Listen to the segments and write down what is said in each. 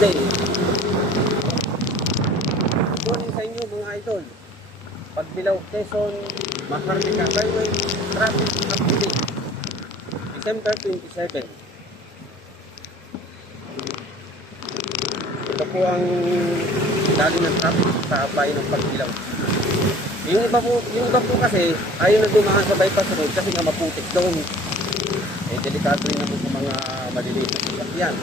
Day. Morning sa inyo mga idol. Pagbilaw Quezon, Maharlika Highway, traffic update. December 27. Ito po ang lalo ng traffic sa bayan ng Pagbilaw. Yung iba po kasi ayaw na dumaan sa bypass road kasi nga maputik doon. Eh delikado rin naman sa mga maliliit na sasakyan.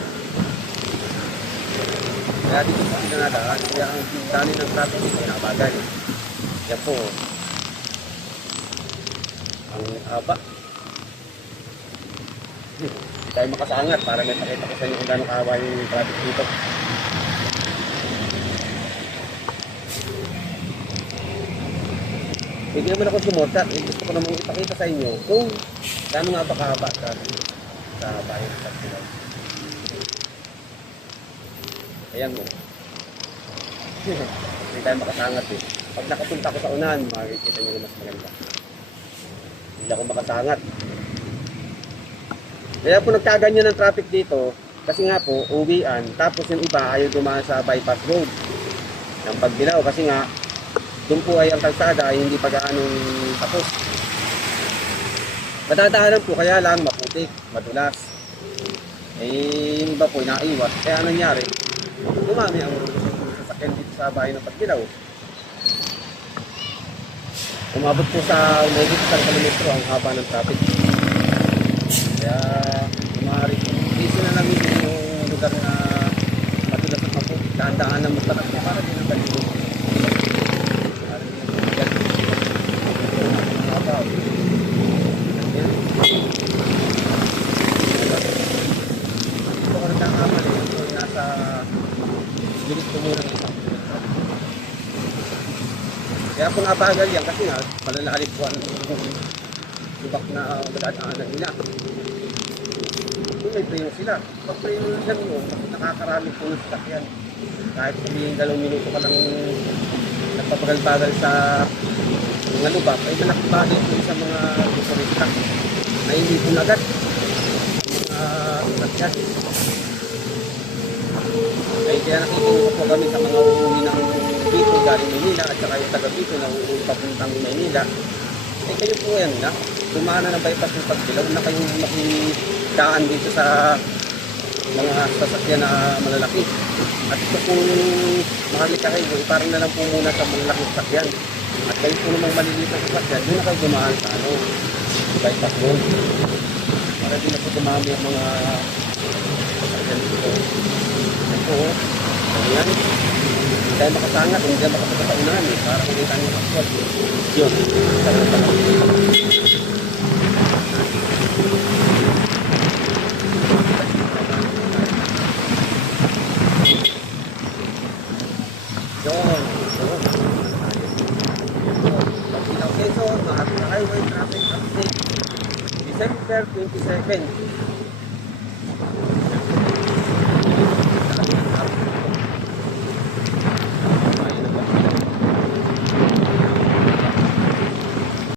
Kaya dito po sila nadaan, kaya ang dali ng traffic dito nabagal. Yan po. Ang haba. Hindi tayo makasangat para may pakita ko sa inyo kung gano'ng kahawa yung traffic dito. Hindi naman ako sumorta. Gusto ko namang ipakita sa inyo kung gano'ng nga ba kahaba sa bayan sa Pagbilaw. Ayan mo. Hindi tayo makasangat eh. Pag nakapunta ko sa unahan, makikita nyo na mas maganda. Hindi ako makasangat. Kaya po nagkaganyan ng traffic dito, kasi nga po, uwian, tapos yung iba ayaw dumaan sa bypass road ng Pagbilaw, kasi nga, doon po ay ang kalsada ay hindi pa gaanong tapos. Madadaanan po, kaya lang maputik, madulas. Eh, yung iba po, naiwas. Kaya anong nangyari? Dumami ang sasakyan dito sa bayan ng Pagbilaw. Umabot po sa umabot sa kilometro ang haba ng traffic. Kaya kumari, isa na lang yung lugar na matulas at maputik. Daan-daan ng magtatakbo para din ang balibo. Ito ko rin ang amal eh. Ito nasa bilis ko muna ng isang kilometro. Kaya kung nabagal yan kasi nga malalalim po ang lubak na madadaanan nila. Kung may preno sila, pag preno lang yun, kasi nakakarami po ng sasakyan. Kahit sabihin 2 minuto ka lang nagpapagal-bagal sa mga lubak, ay malaki bagay po sa mga motorista na hindi po agad mga sasakyan. Ay kaya nakikinig po kami sa mga uuwi ng dito galing Manila at saka yung taga dito na uuwi papuntang Manila. Eh kayo po yan na, dumana ng bypass ng Pagbilaw na kayong makidaan dito sa mga sasakyan na malalaki. At ito pong Maharlika Highway, parang na lang po muna sa malalaking sasakyan. At kayo po namang maliliit na sasakyan, doon na kayo dumaan sa bypass road. Para din na po dumami ang mga sasakyan dito. Ito, ayan. Hindi tayo makasangat, hindi tayo makapunta sa unahan eh. Para kung kita nyo kapot. Yun. Pagbilaw Quezon, Maharlika Highway, traffic update. December 27.